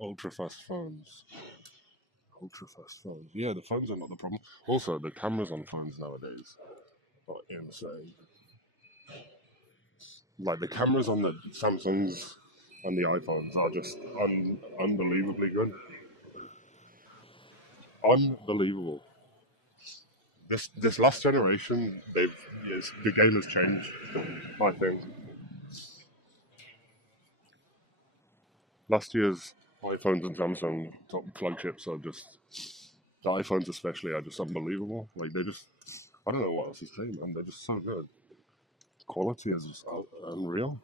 Ultra fast phones. Ultra fast phones. Yeah, the phones are not the problem. Also, the cameras on phones nowadays are insane. Like the cameras on the Samsungs and the iPhones are just unbelievably good. Unbelievable. This last generation, the game has changed. I think last year's iPhones and Samsung top flagships are just the iPhones especially are just unbelievable. Like they just I don't know what else to say, man. They're just so good. Quality is just unreal.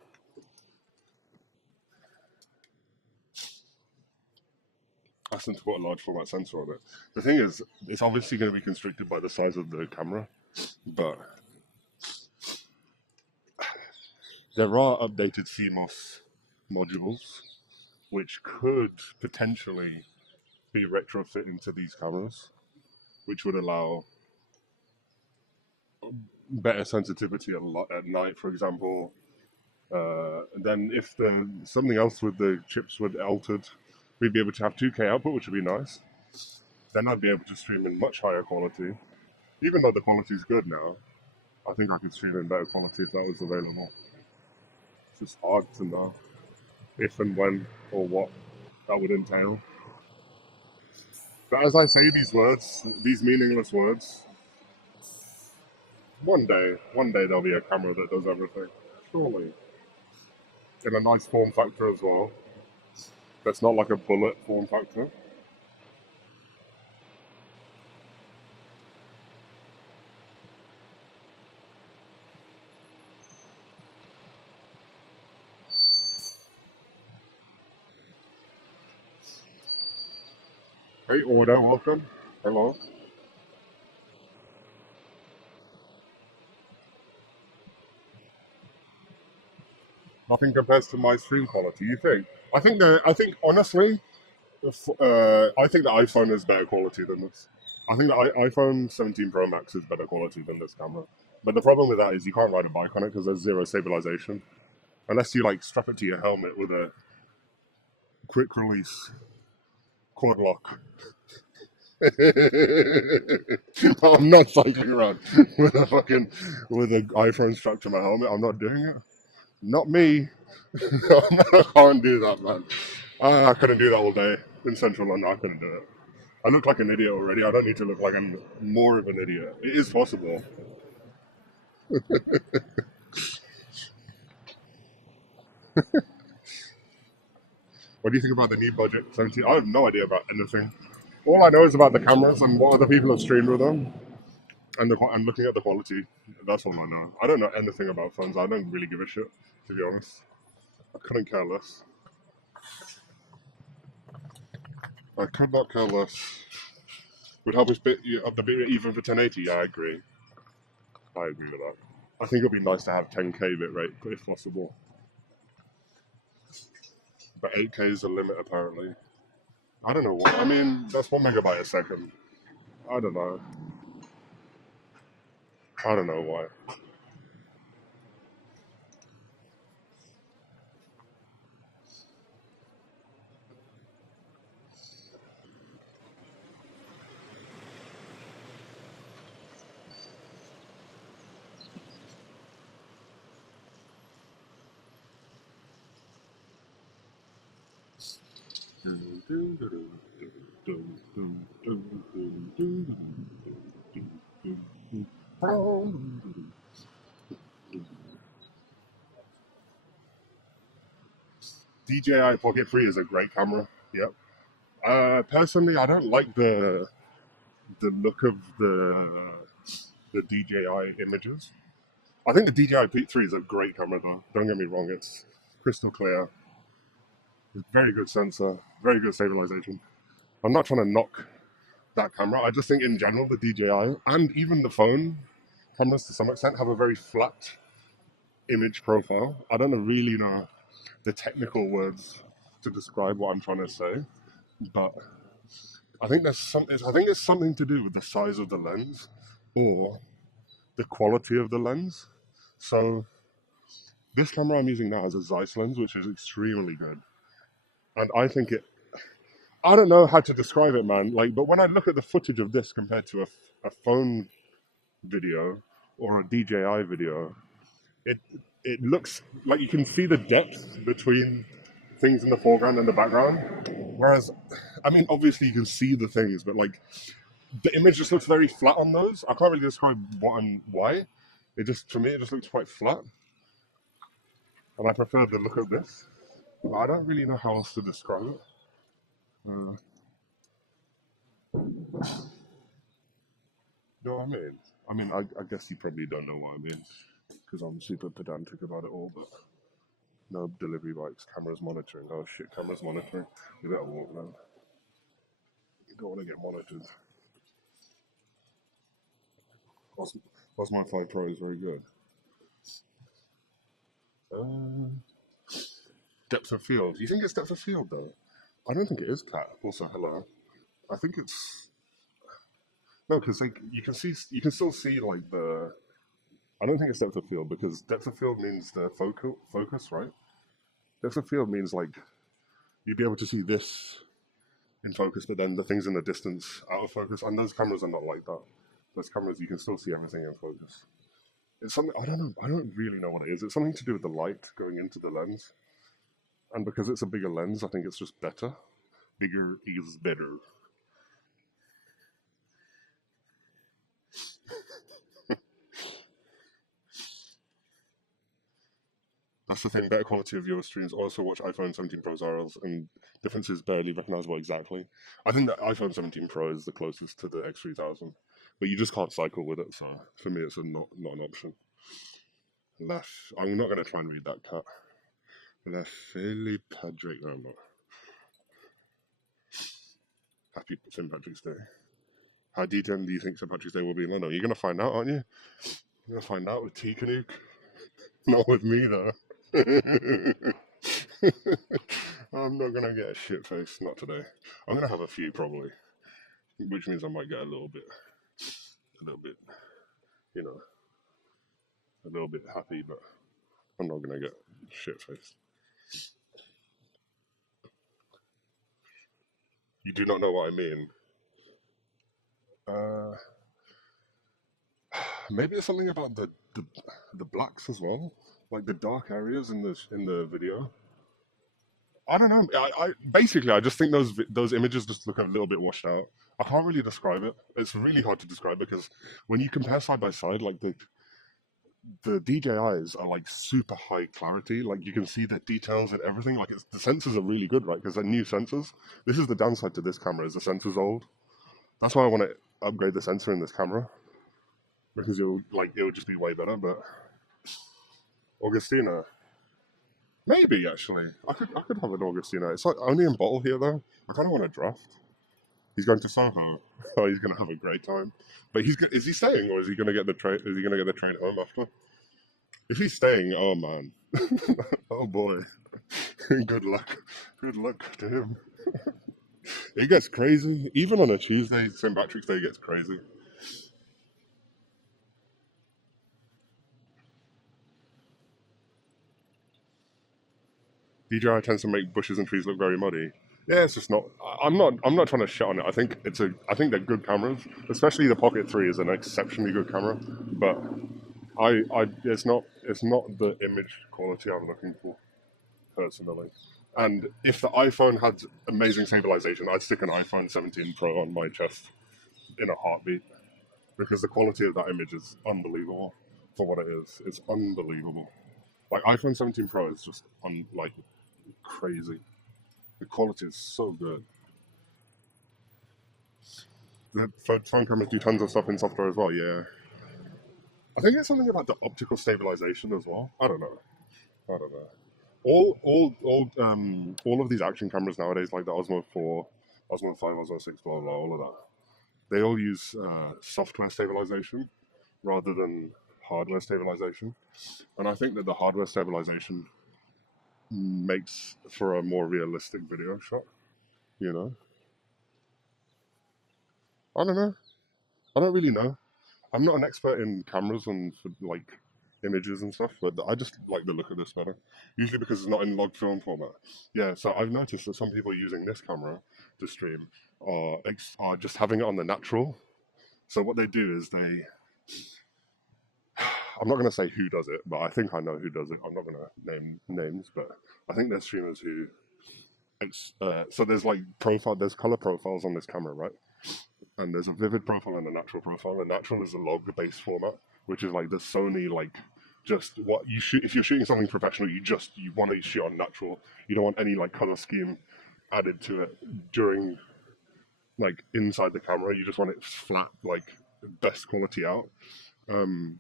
Ask them to put a large format sensor on it. The thing is, it's obviously going to be constricted by the size of the camera, but there are updated CMOS modules which could potentially be retrofit into these cameras, which would allow better sensitivity at night, for example. Then if something else with the chips would altered, we'd be able to have 2K output, which would be nice. Then I'd be able to stream in much higher quality. Even though the quality is good now, I think I could stream in better quality if that was available. It's just hard to know if and when or what that would entail. But as I say these words, these meaningless words, one day there'll be a camera that does everything. Surely. In a nice form factor as well. That's not like a bullet form factor. Hey, Order, welcome. Hello. Nothing compares to my stream quality. You think? I think honestly, I think the iPhone is better quality than this. I think the iPhone 17 Pro Max is better quality than this camera. But the problem with that is you can't ride a bike on it because there's zero stabilization. Unless you like strap it to your helmet with a quick release quad lock. I'm not cycling around with a fucking with an iPhone strapped to my helmet. I'm not doing it. Not me. I can't do that, man. I couldn't do that all day in central London. I couldn't do it. I look like an idiot already. I don't need to look like I'm more of an idiot. It is possible. What do you think about the new budget 17? I have no idea about anything. All I know is about the cameras and what other people have streamed with them, and looking at the quality. That's all I know. I don't know anything about phones. I don't really give a shit, to be honest. I couldn't care less. I could not care less. Would help us up the bit even for 1080. Yeah, I agree. I agree with that. I think it'd be nice to have 10K bit rate if possible, but 8K is the limit apparently. I don't know why. I mean, that's 1 megabyte a second. I don't know. I don't know why. DJI Pocket 3 is a great camera. Yep. Personally, I don't like the look of the DJI images. I think the DJI Peak 3 is a great camera, though. Don't get me wrong; it's crystal clear. It's very good sensor, very good stabilization. I'm not trying to knock that camera. I just think in general the DJI and even the phone cameras to some extent have a very flat image profile. I don't really know the technical words to describe what I'm trying to say, but I think I think it's something to do with the size of the lens or the quality of the lens. So this camera I'm using now has a Zeiss lens, which is extremely good, and I think I don't know how to describe it, man. Like, but when I look at the footage of this compared to a phone video or a DJI video, it it looks like you can see the depth between things in the foreground and the background. Whereas, I mean, obviously you can see the things, but like the image just looks very flat on those. I can't really describe what and why. It just, for me, it just looks quite flat, and I prefer the look of this. But I don't really know how else to describe it. Uh, you know what I mean? I guess you probably don't know what I mean because I'm super pedantic about it all. But no delivery bikes, cameras monitoring. Oh shit, cameras monitoring. We better walk now. You don't want to get monitored. Os- Osmo 5 Pro is very good. Uh, depth of field. You think it's depth of field though? I don't think it is, Cat. Also, hello. I think it's no, because like you can still see like the. I don't think it's depth of field because depth of field means the focus, right? Depth of field means like you'd be able to see this in focus, but then the things in the distance out of focus. And those cameras are not like that. Those cameras you can still see everything in focus. It's something I don't know. I don't really know what it is. It's something to do with the light going into the lens, and because it's a bigger lens, I think it's just better. Bigger is better. That's the thing. Better quality of your streams. Also, watch iPhone 17 Pros RLs, and differences barely recognizable exactly. I think that iPhone 17 Pro is the closest to the X3000, but you just can't cycle with it. So for me, it's not an option. Left. I'm not going to try and read that cat. La Felipe Drake. No, I'm not. Happy St. Patrick's Day. How detailed do you think St. Patrick's Day will be in London? You're going to find out, aren't you? You're going to find out with T Canuck. Not with me, though. I'm not going to get a shit face. Not today. I'm going to have a few, probably. Which means I might get a little bit, you know, a little bit happy, but I'm not going to get shit face. You do not know what I mean. Uh, maybe it's something about the blacks as well, like the dark areas in the video. I don't know. I just think those images just look a little bit washed out. I can't really describe it. It's really hard to describe because when you compare side by side, like the DJIs are like super high clarity. Like you can see the details and everything. Like the sensors are really good, right? Because they're new sensors. This is the downside to this camera: is the sensor's old. That's why I want to upgrade the sensor in this camera because it would just be way better. But Augustina, maybe actually, I could have an Augustina. It's like only in bottle here though. I kind of want to draft. He's going to Soho. Oh, he's going to have a great time. But is he staying or is he going to get the train? Is he going to get the train home after? If he's staying, oh man, oh boy, good luck. Good luck to him. It gets crazy. Even on a Tuesday, St. Patrick's Day gets crazy. DJI tends to make bushes and trees look very muddy. Yeah, it's just not. I'm not trying to shit on it. I think they're good cameras. Especially the Pocket 3 is an exceptionally good camera. But it's not the image quality I'm looking for personally. And if the iPhone had amazing stabilization, I'd stick an iPhone 17 Pro on my chest in a heartbeat because the quality of that image is unbelievable for what it is. It's unbelievable. Like iPhone 17 Pro is just like crazy. The quality is so good. The phone cameras do tons of stuff in software as well. Yeah, I think it's something about the optical stabilization as well. I don't know. I don't know. All of these action cameras nowadays, like the Osmo 4, Osmo 5, Osmo 6, blah blah, all of that. They all use software stabilization rather than hardware stabilization, and I think that the hardware stabilization makes for a more realistic video shot. You know, I don't know. I don't really know. I'm not an expert in cameras and for, like images and stuff, but I just like the look of this better. Usually because it's not in log film format. Yeah, so I've noticed that some people using this camera to stream are just having it on the natural. So what they do is they, I'm not going to say who does it, but I think I know who does it. I'm not going to name names, but I think there's streamers who, so there's like there's color profiles on this camera, right? And there's a vivid profile and a natural profile. The natural is a log-based format, which is like the Sony, like just what you shoot. If you're shooting something professional, you want to shoot on natural. You don't want any like color scheme added to it during like inside the camera. You just want it flat, like best quality out. And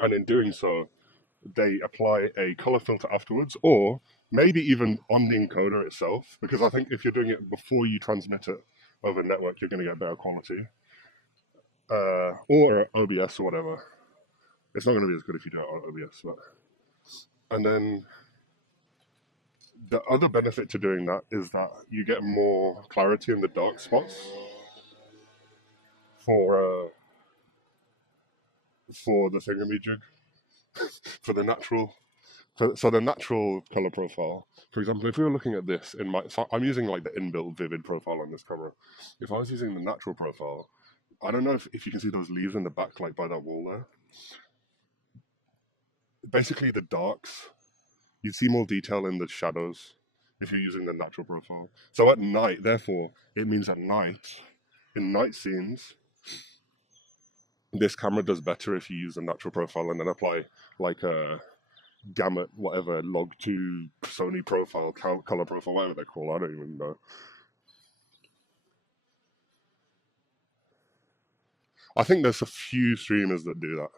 in doing so, they apply a color filter afterwards, or maybe even on the encoder itself, because I think if you're doing it before you transmit it over network, you're going to get better quality. Or OBS or whatever. It's not going to be as good if you do it on OBS. But... And then the other benefit to doing that is that you get more clarity in the dark spots for the thingamajig, for the natural. So the natural color profile, for example, if we were looking at this so I'm using like the inbuilt vivid profile on this camera. If I was using the natural profile, I don't know if you can see those leaves in the back, like by that wall there. Basically, the darks, you'd see more detail in the shadows if you're using the natural profile. So at night, therefore, it means at night, in night scenes, this camera does better if you use the natural profile and then apply like a gamut, whatever, log 2 Sony profile, color profile, whatever they're called, I don't even know. I think there's a few streamers that do that.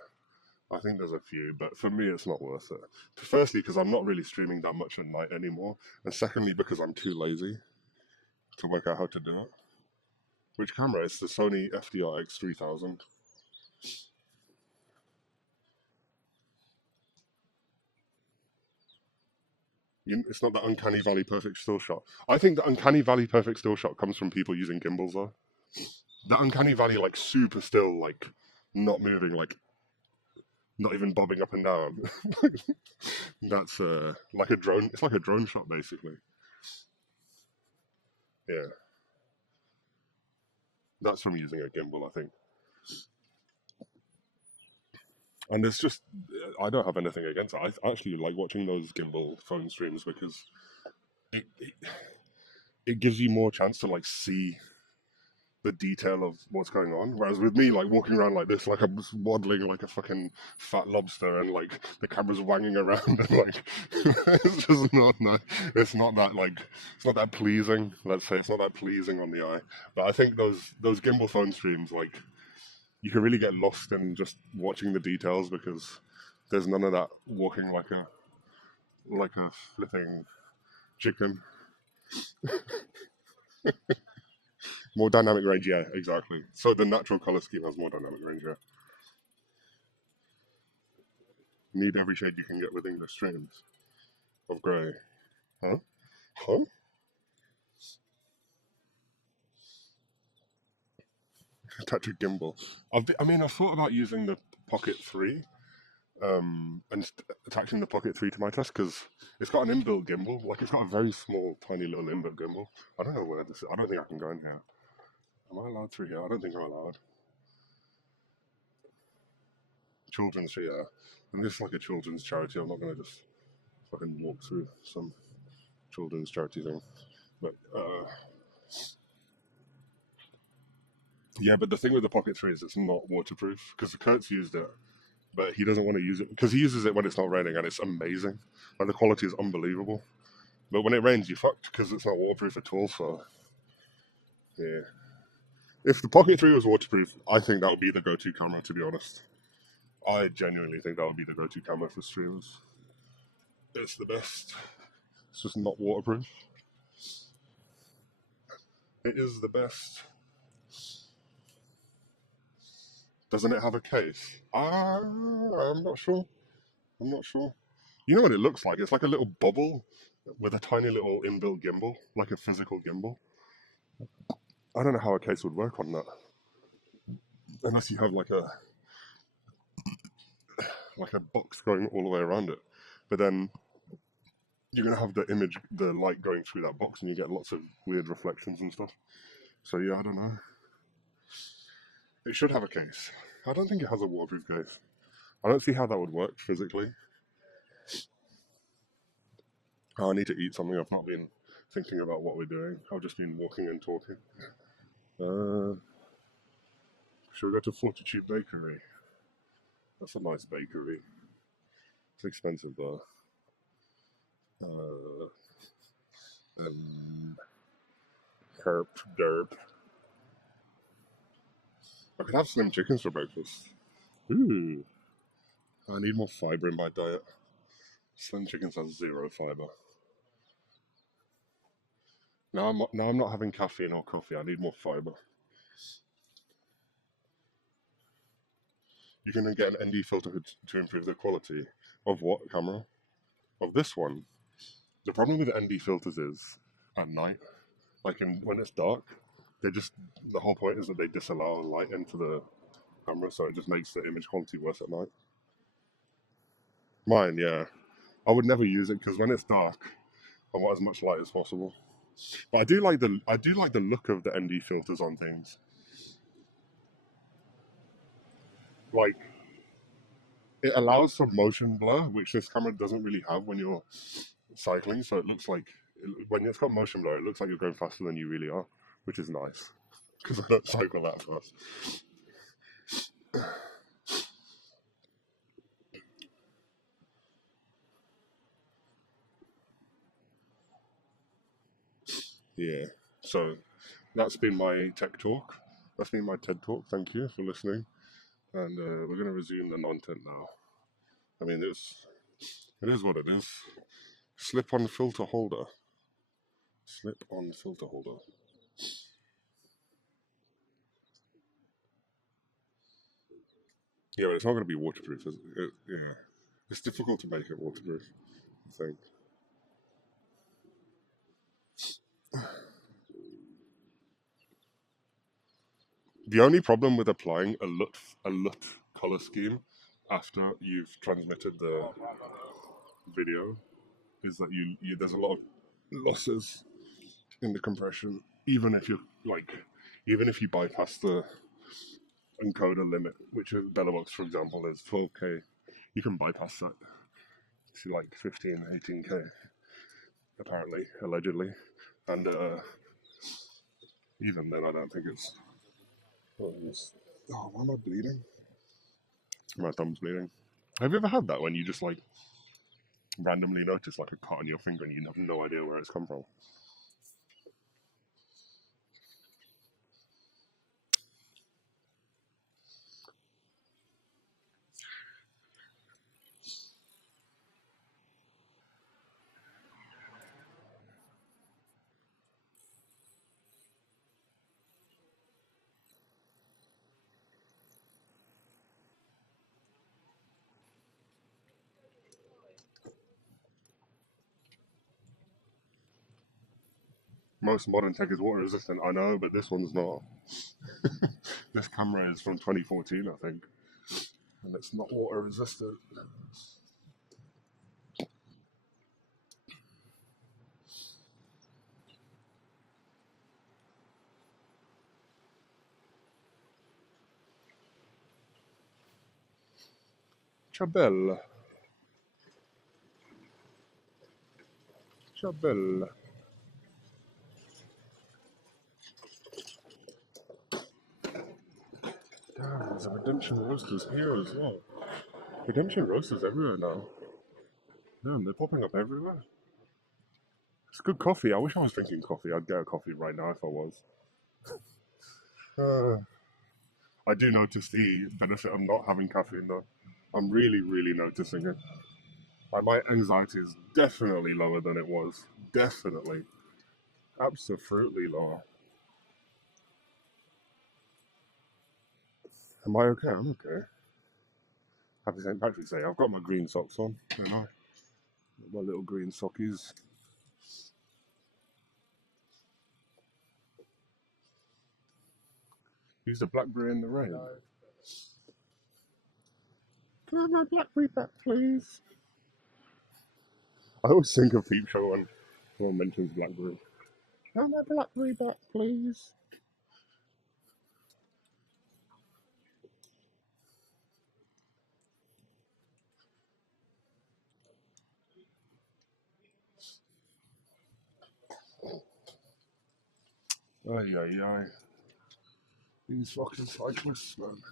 I think there's a few, but for me, it's not worth it. Firstly, because I'm not really streaming that much at night anymore, and secondly, because I'm too lazy to work out how to do it. Which camera? It's the Sony FDR X3000. It's not the Uncanny Valley perfect still shot. I think the Uncanny Valley perfect still shot comes from people using gimbals, though. The Uncanny Valley, like, super still, like, not moving, like, not even bobbing up and down. That's like a drone. It's like a drone shot, basically. Yeah. That's from using a gimbal, I think. And it's just, I don't have anything against it. I actually like watching those gimbal phone streams because it gives you more chance to like see the detail of what's going on. Whereas with me, like walking around like this, like I'm just waddling like a fucking fat lobster, and like the camera's wanging around, and like it's just not nice. It's not that like it's not that pleasing. Let's say it's not that pleasing on the eye. But I think those gimbal phone streams, like you can really get lost in just watching the details because there's none of that walking like a flipping chicken. More dynamic range, yeah, exactly. So the natural color scheme has more dynamic range, yeah. You need every shade you can get with English streams of grey. Huh? Huh? Attach a gimbal. I've thought about using the Pocket 3 and attaching the Pocket 3 to my test because it's got an inbuilt gimbal. Like, it's got a very small, tiny little inbuilt gimbal. I don't know where this is. I don't think I can go in here. Am I allowed through here? I don't think I'm allowed. Children's tree, yeah. And this is like a children's charity. I'm not going to just fucking walk through some children's charity thing. But, yeah, but the thing with the Pocket 3 is it's not waterproof because Kurt's used it, but he doesn't want to use it because he uses it when it's not raining and it's amazing. Like, the quality is unbelievable. But when it rains, you're fucked because it's not waterproof at all, so, yeah. If the Pocket 3 was waterproof, I think that would be the go-to camera, to be honest. I genuinely think that would be the go-to camera for streamers. It's the best. It's just not waterproof. It is the best. Doesn't it have a case? I'm not sure. I'm not sure. You know what it looks like? It's like a little bubble with a tiny little inbuilt gimbal, like a physical gimbal. I don't know how a case would work on that. Unless you have like like a box going all the way around it. But then you're gonna have the image, the light going through that box, and you get lots of weird reflections and stuff. So yeah, I don't know. It should have a case. I don't think it has a waterproof case. I don't see how that would work physically. Oh, I need to eat something. I've not been thinking about what we're doing. I've just been walking and talking. Should we go to Fortitude Bakery? That's a nice bakery. It's expensive though. Herp derp. I could have slim chickens for breakfast. Ooh. I need more fiber in my diet. Slim chickens have 0 fiber. Now I'm not having caffeine or coffee. I need more fiber. You can get an ND filter to improve the quality of what camera? Of this one. The problem with the ND filters is at night, like when it's dark, the whole point is that they disallow light into the camera, so it just makes the image quality worse at night. Mine, yeah. I would never use it because when it's dark, I want as much light as possible. But I do like the look of the ND filters on things. Like it allows some motion blur, which this camera doesn't really have when you're cycling. So it looks like when it's got motion blur, it looks like you're going faster than you really are, which is nice because I don't cycle that fast. Yeah. So that's been my tech talk. That's been my TED talk. Thank you for listening. And we're going to resume the content now. I mean, it is what it is. Slip-on filter holder. Slip-on filter holder. Yeah, but it's not going to be waterproof, is it? Yeah. It's difficult to make it waterproof, I think. The only problem with applying a LUT color scheme after you've transmitted the video is that there's a lot of losses in the compression, even if you bypass the encoder limit, which in Bellabox, for example, is 12K. You can bypass that to like 15, 18K, apparently, allegedly, and even then, I don't think it's. Oh, why am I bleeding? My thumb's bleeding. Have you ever had that when you just like randomly notice like a cut on your finger and you have no idea where it's come from? Most modern tech is water resistant, I know, but this one's not. This camera is from 2014, I think, and it's not water resistant. Chabelle. Chabelle. Damn, there's a Redemption Roasters here as well. Redemption Roasters everywhere now. Damn, they're popping up everywhere. It's good coffee. I wish I was drinking coffee. I'd get a coffee right now if I was. I do notice the benefit of not having caffeine though. I'm really, really noticing it. My anxiety is definitely lower than it was. Definitely. Absolutely lower. Am I okay? I'm okay. Happy St. Patrick's Day. I've got my green socks on, you know. My little green sockies. Use the blackberry in the rain. Can I have my BlackBerry back, please? I always think of Peep Show when someone mentions BlackBerry. Can I have my BlackBerry back, please? Ay, ay, ay. These fucking cyclists, man.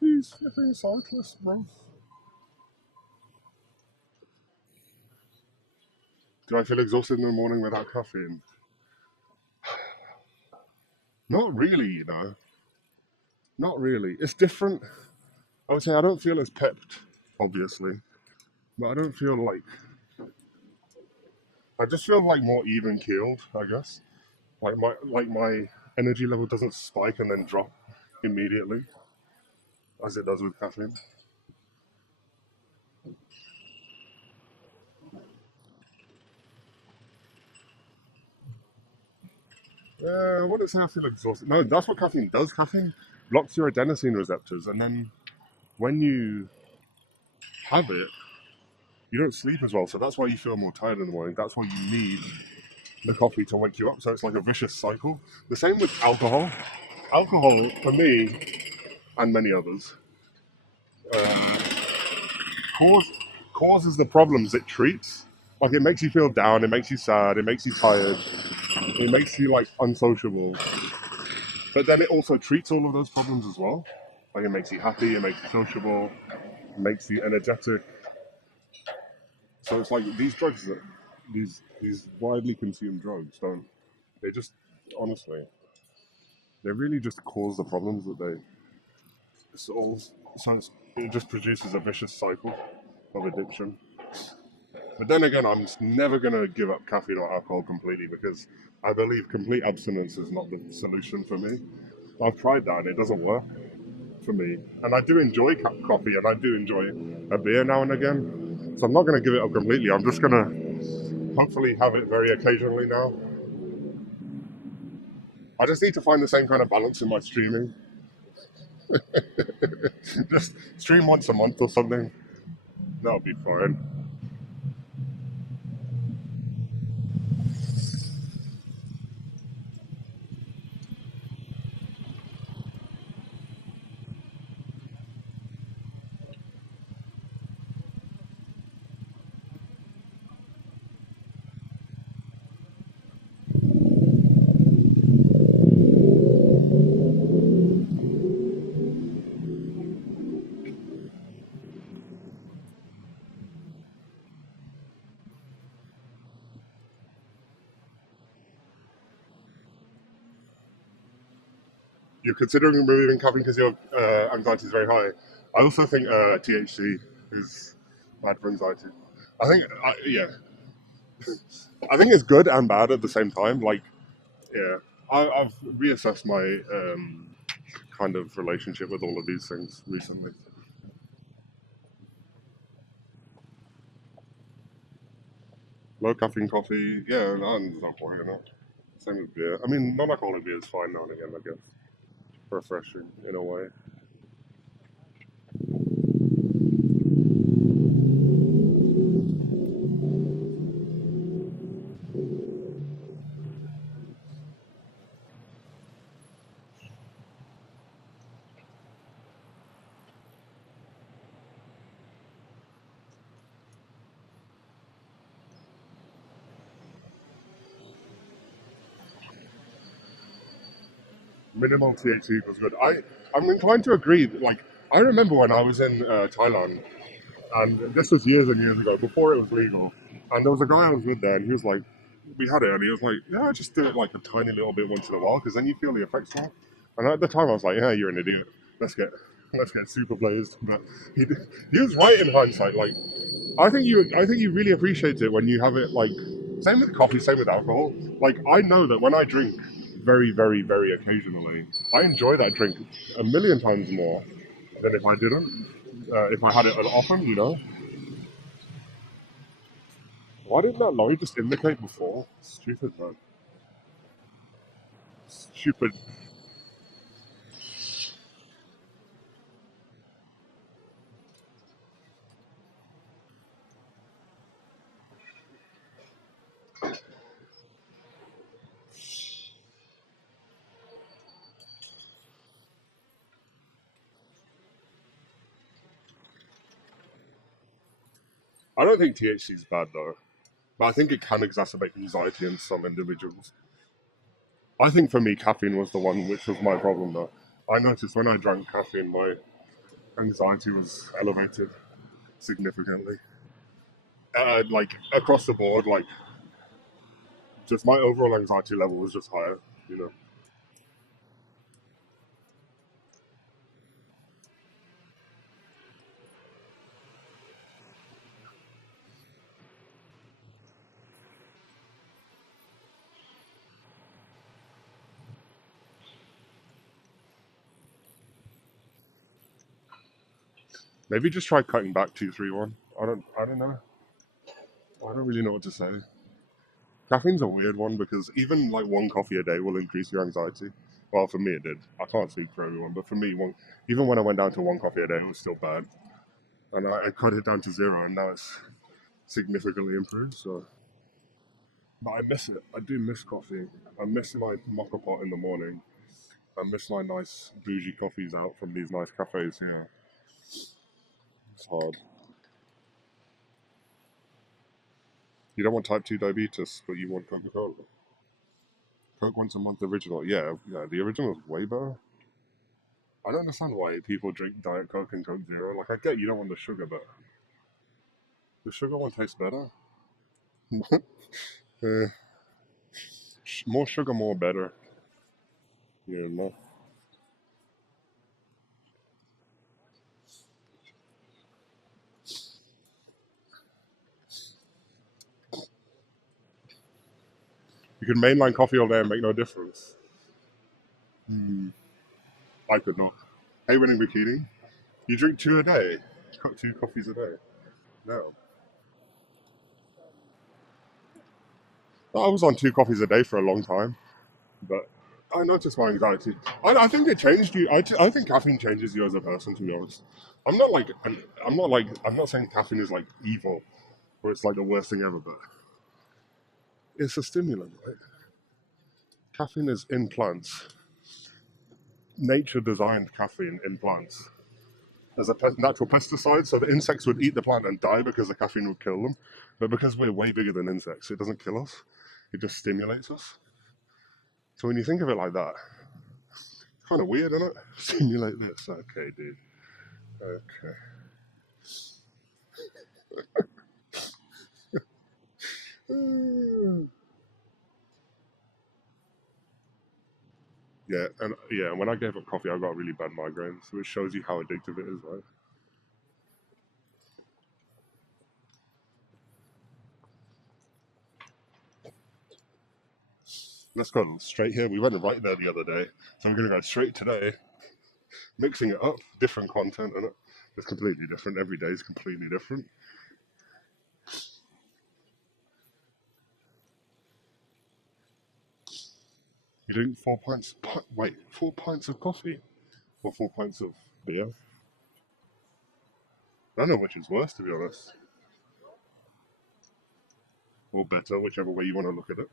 These fucking cyclists, bro. Do I feel exhausted in the morning without caffeine? Not really, you know. Not really. It's different. I would say I don't feel as pepped, obviously, but I don't feel like. I just feel like more even keeled, I guess. Like my energy level doesn't spike and then drop immediately as it does with caffeine. I wouldn't say I feel exhausted. No, that's what caffeine does. Caffeine blocks your adenosine receptors, and then when you have it, you don't sleep as well. So that's why you feel more tired in the morning. That's why you need the coffee to wake you up. So it's like a vicious cycle. The same with alcohol. Alcohol, for me and many others, uh, cause, causes the problems it treats. Like it makes you feel down, it makes you sad, it makes you tired, it makes you like unsociable. But then it also treats all of those problems as well. Like it makes you happy, it makes you sociable, it makes you energetic. So it's like these drugs that these widely consumed drugs don't they just honestly they really just cause the problems that they solve. It just produces a vicious cycle of addiction. But then again, I'm just never gonna give up caffeine or alcohol completely because I believe complete abstinence is not the solution for me. I've tried that and it doesn't work for me. And I do enjoy coffee and I do enjoy a beer now and again. So I'm not gonna give it up completely. I'm just gonna hopefully have it very occasionally now. I just need to find the same kind of balance in my streaming. Just stream once a month or something. That'll be fine. You're considering removing caffeine because your anxiety is very high. I also think THC is bad for anxiety. Yeah, I think it's good and bad at the same time. Like, yeah, I've reassessed my kind of relationship with all of these things recently. Low caffeine coffee, yeah, no, there's no point in it. Same with beer. I mean, non-alcoholic beer is fine now and again, I guess. Refreshing in a way. Minimal THC was good. I'm inclined to agree. Like I remember when I was in Thailand, and this was years and years ago, before it was legal. And there was a guy I was with there, and he was like, we had it, and he was like, yeah, just do it like a tiny little bit once in a while, because then you feel the effects more. And at the time, I was like, yeah, you're an idiot. Let's get super blazed. But he was right in hindsight. Like I think you really appreciate it when you have it. Like same with coffee, same with alcohol. Like I know that when I drink very, very, very occasionally, I enjoy that drink a million times more than if I didn't. If I had it often, you know. Why didn't that lorry just indicate before? Stupid, man. Stupid. I don't think THC is bad though, but I think it can exacerbate anxiety in some individuals. I think for me, caffeine was the one which was my problem though. I noticed when I drank caffeine, my anxiety was elevated significantly. Like across the board, like just my overall anxiety level was just higher. You know, maybe just try cutting back 231. I don't know. I don't really know what to say. Caffeine's a weird one because even like one coffee a day will increase your anxiety. Well, for me it did. I can't speak for everyone, but for me, even when I went down to one coffee a day, it was still bad. And I cut it down to zero, and now it's significantly improved. So, but I miss it. I do miss coffee. I miss my mocha pot in the morning. I miss my nice bougie coffees out from these nice cafes here. It's hard. You don't want type 2 diabetes, but you want Coca Cola. Coke once a month original. Yeah, yeah, the original is way better. I don't understand why people drink Diet Coke and Coke Zero. Like, I get you don't want the sugar, but the sugar one tastes better. Eh, more sugar, more better. You know, you can mainline coffee all day and make no difference. Mm, I could not. Hey, winning bikini. You drink two a day. Two coffees a day. No. I was on two coffees a day for a long time, but I noticed my anxiety. I think it changed you. I think caffeine changes you as a person. To be honest, I'm not like I'm not saying caffeine is like evil or it's like the worst thing ever, but it's a stimulant, right? Caffeine is in plants. Nature designed caffeine in plants as a natural pesticide, so the insects would eat the plant and die because the caffeine would kill them. But because we're way bigger than insects, it doesn't kill us. It just stimulates us. So when you think of it like that, it's kind of weird, isn't it? Stimulate this. Okay, dude. Okay. Yeah, and yeah, when I gave up coffee, I got really bad migraines, which shows you how addictive it is, right? Let's go straight here. We went right there the other day, so we're gonna go straight today, mixing it up, different content, and it's completely different. Every day is completely different. You're doing 4 pints. Wait, 4 pints of coffee or 4 pints of beer? I don't know which is worse, to be honest, or better, whichever way you want to look at it.